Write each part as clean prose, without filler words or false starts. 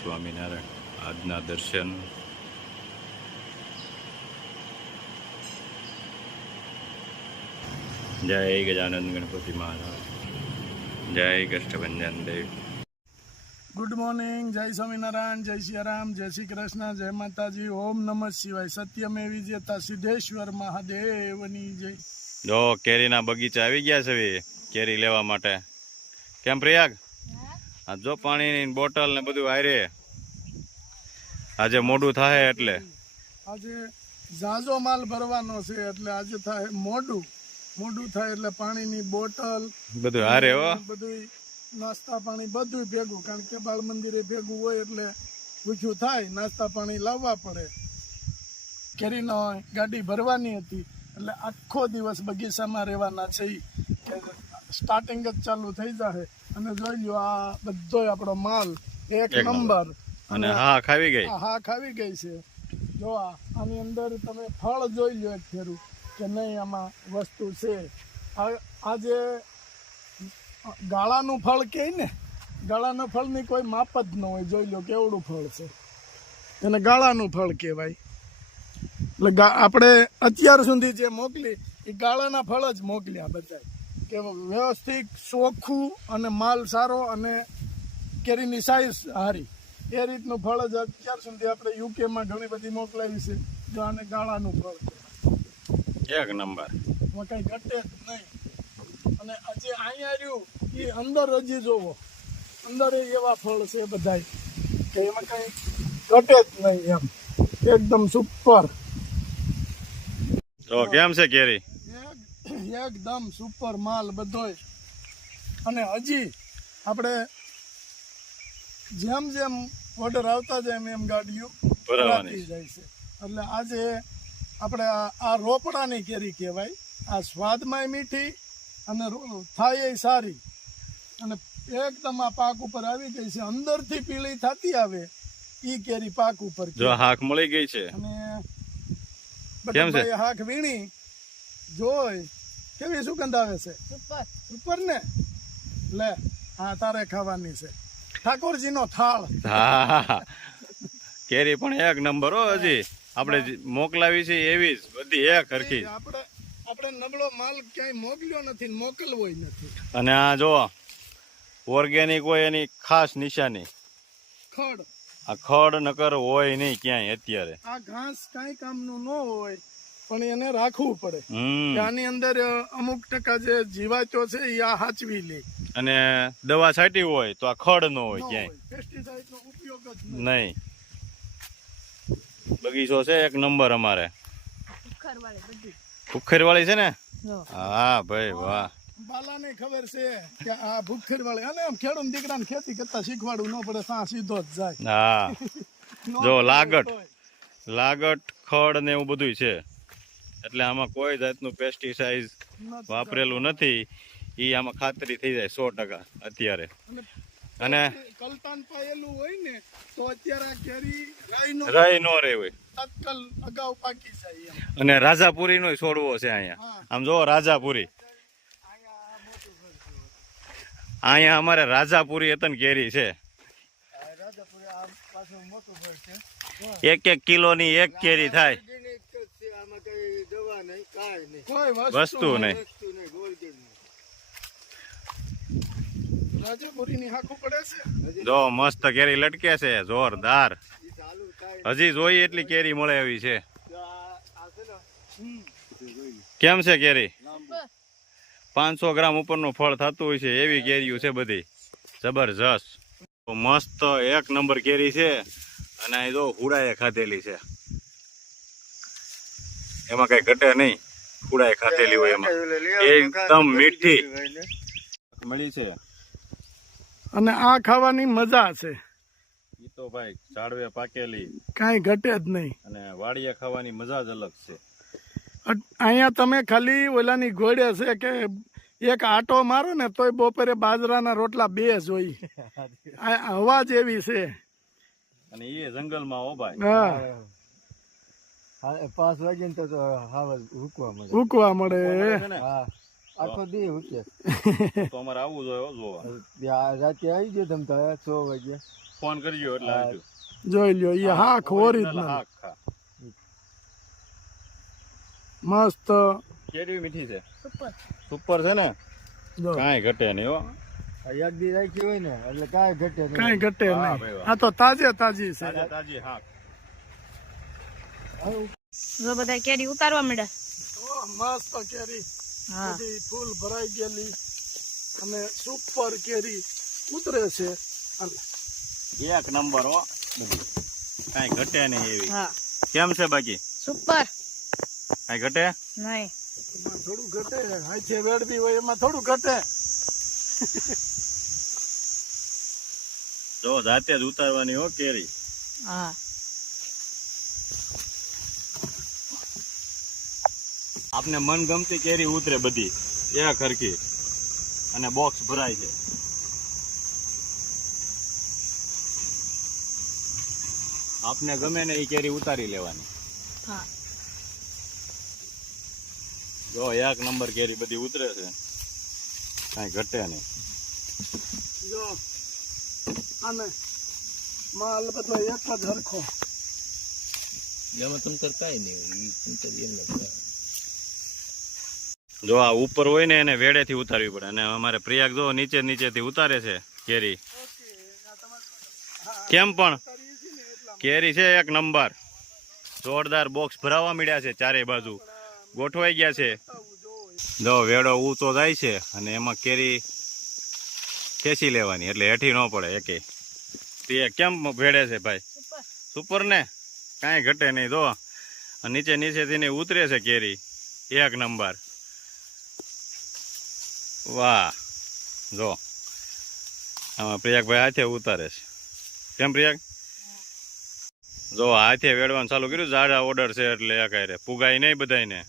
સ્વામિનારાયણ આજના દર્શન જય ગજાનંદ ગણપતિ મહારાજ, જય કષ્ટભંજન દેવ. ગુડ મોર્નિંગ, જય સ્વામિનારાયણ, જય સિયારામ, જય શ્રી કૃષ્ણ, જય માતાજી, ઓમ નમઃ શિવાય, સત્યમેવ જયતા, સિદ્ધેશ્વર મહાદેવની જય. જો કેરીના બગીચા આવી ગયા છે કેરી લેવા માટે. કેમ પ્રયાગ? આ જો પાણીની બોટલ ને બધું આયરે. આજે મોડું થાય એટલે આજે ઝાઝો માલ ભરવાનો છે એટલે આજે થાય મોડું થાય એટલે પાણીની બોટલ બધું હારે હો, બધું નાસ્તા પાણી બધું ભેગું, કારણ કે બાળ મંદિરે ભેગું હોય એટલે પૂછ્યું થાય, નાસ્તા પાણી લાવવા પડે. કેરીનો ગાડી ભરવાની હતી એટલે આખો દિવસ બગીચામાં રહેવાના છે. સ્ટાર્ટિંગ જ ચાલુ થઈ જાય અને જોઈ લો આ બધો આપણો માલ એક નંબર. અને હા ખાવી ગઈ છે. જો આની અંદર તમે ફળ જોઈ લો એક ફેરું કે નહીં આમાં વસ્તુ છે. આ જે ગાળાનું ફળ કહે ને, ગાળાના ફળની કોઈ માપ જ ન હોય. જોઈ લો કેવડું ફળ છે, એને ગાળાનું ફળ કહેવાય. એટલે આપણે અત્યાર સુધી જે મોકલી એ ગાળાના ફળ જ મોકલ્યા બધા, કે વ્યવસ્થિત ચોખ્ખું અને માલ સારો અને કેરીની સાઈઝ સારી, એ રીતનું ફળ જ અત્યાર સુધી આપણે યુકેમાં ઘણી બધી મોકલાવી છે. જો આને ગાળાનું ફળ એક નંબર, એમાં કઈ ઘટે જ નહીં. અને હજી અહીંયા રહ્યું એ અંદર હજી જોવો, અંદર એવા ફળ છે બધા કે એમાં કઈ ઘટે જ નહીં એમ, એકદમ સુપર. તો કેમ છે કેરી? એકદમ સુપર માલ બધોય. અને હજી આપણે જેમ જેમ ઓર્ડર આવતા જાય એમ ગાડીઓ ભરાતી જાય છે. એટલે આજે આપણે આ રોપડાની કેરી કહેવાય. આ સ્વાદમાંય મીઠી અને થાય સારી, અને એકદમ આ પાક ઉપર આવી ગઈ છે. અંદરથી પીળી થતી આવે ઈ કેરી પાક ઉપર. જો હાક મળી ગઈ છે અને કેમ છે હાક વીણી જોઈ કેવી સુગંધ આવે છે ઉપર ને. લે હા તારે ખાવાની છે ઠાકોરજી નો થાળ. કેરી પણ એક નંબર હો. હજી આપણે મોકલાવી છે એવી જ બધી એક હરખી. આપણે નબળો માલ ક્યાંય મોકલ્યો નથી, મોકલવો નથી. અને આ જો ઓર્ગેનિક હોય એની ખાસ નિશાની ખડ. આ ખડ નકર હોય નહીં ક્યાંય અત્યારે. આ ઘાસ કઈ કામનું ન હોય પણ એને રાખવું પડે. આની અંદર અમુક ટકા જે જીવાતો છે એ આ હાચવી લે. અને દવા છાંટી હોય તો આ ખડ ન હોય ક્યાંય, પેસ્ટિસાઇડ નો ઉપયોગ જ નહીં. બગીચો છે એક નંબર અમારે. ભૂખર વાળી છે ને? હા ભાઈ વાહ. બાલાને ખબર છે કે આ ભૂખર વાળી, અને આમ ખેડૂત દીકરાને ખેતી કરતા શીખવાડવું ન પડે, સા સીધો જ જાય. હા જો લાગટ ખડ ને એવું બધું છે, એટલે આમાં કોઈ જાતનું પેસ્ટિસાઇડ વાપરેલું નથી. ઈ આમાં ખાતરી થઈ જાય 100% અત્યારે. અને કલતાન પાયેલું હોય ને તો અત્યારે કેરી રહી નો રહે હોય, તત્કાલ અગાઉ પાકી જાય. અને રાજાપુરી નો છોડવો છે અહીંયા. આમ જો રાજાપુરી, અહીંયા અમારે રાજાપુરી એતન કેરી છે. 1 કિલો ની એક કેરી થાય, કોઈ વસ્તુ નહીં. જો મસ્ત કેરી લટકે છે, જોરદાર. હજી જોઈ એટલી કેરી મળે એવી છે. કેમ છે કેરી? 500 ગ્રામ ઉપરનું ફળ થતું હોય છે એવી કેરીઓ છે બધી, જબરજસ્ત મસ્ત એક નંબર કેરી છે. અને અહીં જો હુડાએ ખાધેલી છે, એમાં કઈ ઘટે નહીં. કુડાય ખાધેલી હોય એમાં એકદમ મીઠી મળી છે. અને આ ખાવાની મજા છે, ઈ તો ભાઈ ઝાડવે પાકેલી કાંઈ ઘટે જ નહીં. અને વાડીએ ખાવાની મજા જ અલગ છે. અહીંયા તમે ખાલી ઓલાની ઘોડે છે કે એક આટો મારો ને તોય બપોરે બાજરાના રોટલા 2 જ હોય. આ હવા જ એવી છે. અને એ જંગલમાં હો ભાઈ. હા 5 વાગે ને તો હાવલ હુકવા મળે. ઉકવા મળે. છે ને? હા આખો દી હુકે. તો અમારે આવવું જોઈએ હો જોવા. રાતે આવી ગયો તમે તો 6 વાગે ફોન કરજો એટલે આવજો. જોઈ લ્યો એ હાખ ઓરિજિનલ હાક ખા. મસ્ત. કેવી મીઠી છે, સુપર છે ને, જો કાંઈ ઘટે નહીં હો. એક દી રાખી હોય ને એટલે કાંઈ ઘટે નહીં. કાંઈ ઘટે વાહ નહીં. ભાઈ વાહ. આ તો તાજે તાજી છે. તાજે તાજી હાક. જો બધા કેરી ઉતારવા માંડ્યા. ઓહ, મસ્ત કેરી હા બધી ફૂલ ભરાઈ ગયેલી અને સુપર કેરી ઉતરે છે. એક નંબર હો બધી. કાંઈ ઘટે નહીં એવી. હા કેમ છે બાકી સુપર. કાંઈ ઘટે? નહીં એમાં થોડું ઘટે, હાથે વેડવી હોય એમાં થોડું ઘટે. જો જાતે જ ઉતારવાની હો કેરી. હા આપને મનગમતી કેરી ઉતરે બધી એક હરખી અને બોક્સ ભરાય છે. આપને ગમે ને એ કેરી ઉતારી લેવાની. હા જો એક નંબર કેરી બધી ઉતરે છે, કાંઈ ઘટે નહીં. જો આને માલ બધો એક જ હરખો. જો આ ઉપર હોય ને એને વેડેથી ઉતારવી પડે અને અમારે પ્રિયાગ જો નીચેથી ઉતારે છે કેરી. કેમ પણ કેરી છે એક નંબર, જોરદાર બોક્સ ભરાવા મળ્યા છે, ચારે બાજુ ગોઠવાઈ ગયા છે. જો વેડો ઊંચો જાય છે અને એમાં કેરી ખેંચી લેવાની એટલે હેઠી ન પડે એકે. પ્રિયા કેમ ભેડે છે ભાઈ? સુપર ને, કાંઈ ઘટે નહીં. જો નીચેથી ઉતરે છે કેરી એક નંબર. વાહ. જો આમાં પ્રિયાગભાઈ હાથે ઉતારે છે. કેમ પ્રિયાગ? જો હાથે વેડવાનું ચાલુ કર્યું, જાડા ઓર્ડર છે એટલે એકાયરે પુગાય નહીં બધાયને.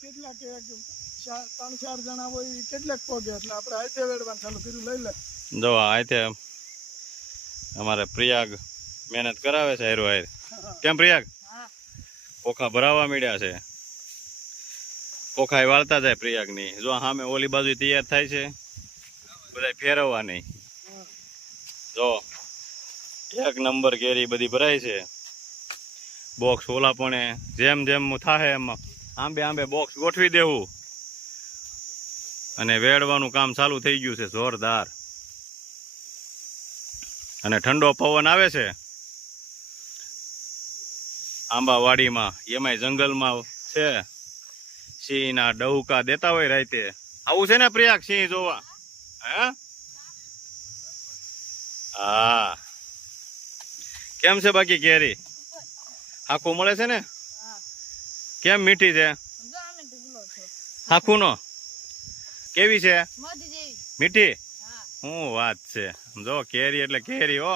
કેટલાક 3-4 જણા હોય ઈ કેટલાક પોગે એટલે આપણે હાથે વેડવાનું ચાલુ કર્યું. લઈ લે. જો હાથે અમારે પ્રિયાગ મહેનત કરાવે છે હારો હાર. કેમ પ્રિયાગ? હા પોખા ભરાવા મળ્યા છે, પોખાય વાળતા જાય પ્રિયાગની. જો સામે ઓલી બાજુ તૈયાર થાય છે, બધા ફેરવવા નહીં. જો એક નંબર કેરી બધી ભરાય છે. બોક્સ ઓલા પણ જેમ જેમ થાય એમ આંબે બોક્સ ગોઠવી દેવું અને વેડવાનું કામ ચાલુ થઈ ગયું છે જોરદાર. અને ઠંડો પવન આવે છે આંબાવાડીમાં, એમાંય જંગલમાં છે. સિંહના ડહુકા દેતા હોય રાતે. આવું છે ને પ્રિયાગ સિંહ જોવા? હે હા. કેમ છે બાકી કેરી? આખું મળે છે ને? કેમ મીઠી છે? જો આમે તો ગુલો છો આખું નો કેવી છે? મધ જેવી. મીઠી? હા શું વાત છે. જો કેરી એટલે કેરી હો.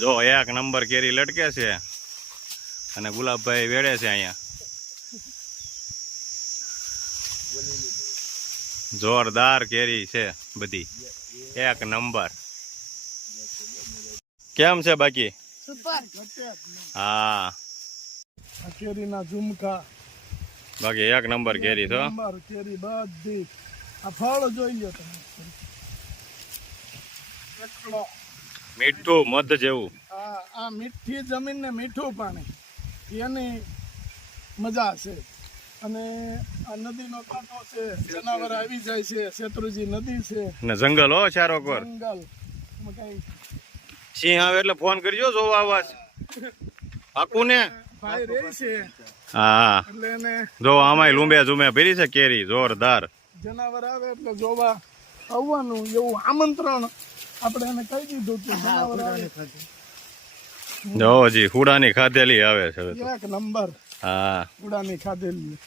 જો એક નંબર કેરી લટકે છે અને ગુલાબભાઈ વેડે છે અહીંયા. જોરદાર કેરી છે બધી એક નંબર. કેમ છે બાકી? સુપર. હા આ કેરીના ઝુમકા બાકી એક નંબર કેરી તો. નંબર કેરી બધી. આ ફળ જોઈ લો તમે. એકલો. મીઠું મધ જેવું. આ મીઠી જમીન ને મીઠું પાણી એની મજા છે. અને આ નદીનો કાંઠો છે, જનાવર આવી જાય છે, શેત્રુજી નદી છે, ને જંગલ હો ચારો કોર. જંગલ. એમાં કઈ સિંહ આવે એટલે ફોન કરજો જોવા આવવા. પાકું ને? ભાઈ રહે છે હા. એટલે એને જો આમાંય લૂંબે ઝૂમે ભરી છે કેરી જોરદાર. જનાવર આવે એટલે જોવા આવવાનું એવું આમંત્રણ આપણે એને કહી દીધું કે જનાવર આવે. જો હજી હુડાની ખાધેલી આવે છે હવે તો. એક નંબર. હા ઉડાની ખાધેલી.